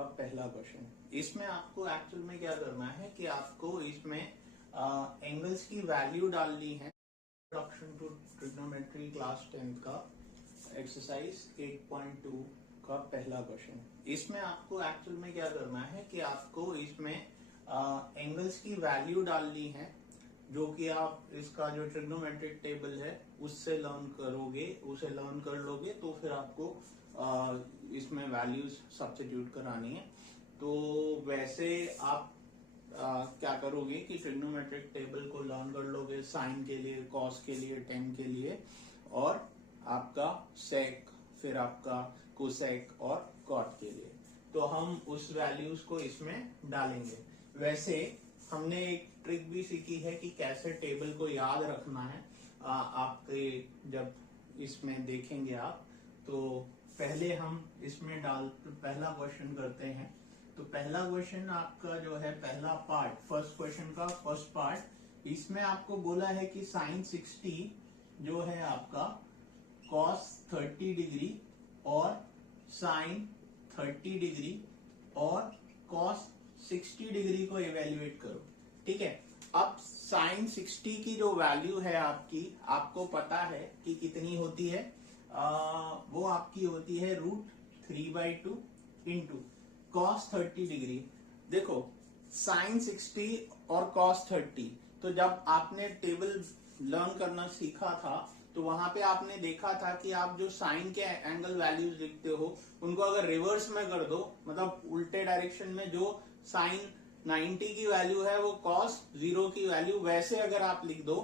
का पहला क्वेश्चन। इसमें आपको एक्चुअल में क्या करना है कि आपको इसमें एंगल्स की वैल्यू डालनी है। Introduction to trigonometry class 10th का एक्सरसाइज 8.2 का पहला क्वेश्चन। इसमें आपको एक्चुअल में क्या करना है कि आपको इसमें एंगल्स की वैल्यू डालनी है, जो कि आप इसका जो ट्रिग्नोमेट्रिक टेबल है उससे लर्न करोगे, उसे लर्न कर लोगे तो फिर आपको इसमें वैल्यूज सब्स्टिट्यूट करानी है। तो वैसे आप क्या करोगे कि ट्रिग्नोमेट्रिक टेबल को लर्न कर लोगे साइन के लिए, कॉस के लिए, टेन के लिए, और आपका सेक, फिर आपका कोसेक और कॉट के लिए। तो हम उस वैल्यूज को इसमें डालेंगे। वैसे हमने एक ट्रिक भी सीखी है कि कैसे टेबल को याद रखना है। आपके जब इसमें देखेंगे आप, तो पहले हम इसमें पहला क्वेश्चन करते हैं। तो पहला क्वेश्चन आपका जो है, पहला पार्ट, फर्स्ट क्वेश्चन का फर्स्ट पार्ट, इसमें आपको बोला है कि साइन 60 जो है आपका कॉस 30 डिग्री और साइन 30 डिग्री और कॉस 60 डिग्री को इवेल्युएट करो। ठीक है। अब साइन 60 की जो वैल्यू है आपकी, आपको पता है कि कितनी होती है, वो आपकी होती है √3/2 इंटू कॉस 30 डिग्री। देखो, साइन 60 और कॉस 30, तो जब आपने टेबल लर्न करना सीखा था तो वहां पे आपने देखा था कि आप जो साइन के एंगल वैल्यूज लिखते हो उनको अगर रिवर्स में कर दो, मतलब उल्टे डायरेक्शन में, जो साइन 90 की वैल्यू है वो कॉस 0 की वैल्यू वैसे अगर आप लिख दो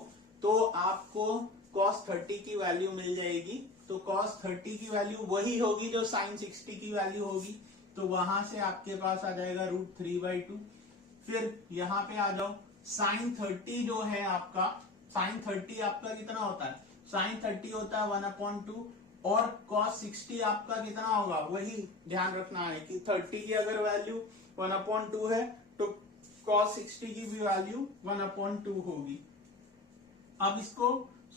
तो आपको कॉस 30 की वैल्यू मिल जाएगी। तो कॉस 30 की वैल्यू वही होगी जो साइन 60 की वैल्यू होगी। तो वहां से आपके पास आ जाएगा √3/2। फिर यहां पे आ जाओ, साइन 30 जो है आपका, साइन 30 आपका कितना होता है, साइन 30 होता है 1/2, और कॉस 60 आपका कितना होगा, वही ध्यान रखना है कि 30 की अगर वैल्यू 1/2 है तो कॉस 60 की भी वैल्यू 1/2 होगी। अब इसको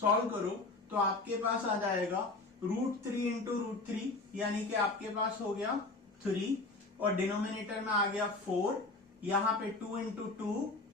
सॉल्व करो तो आपके पास आ जाएगा √3 इंटू √3, यानी कि आपके पास हो गया 3, और डिनोमिनेटर में आ गया 4, यहां पे 2 इंटू 2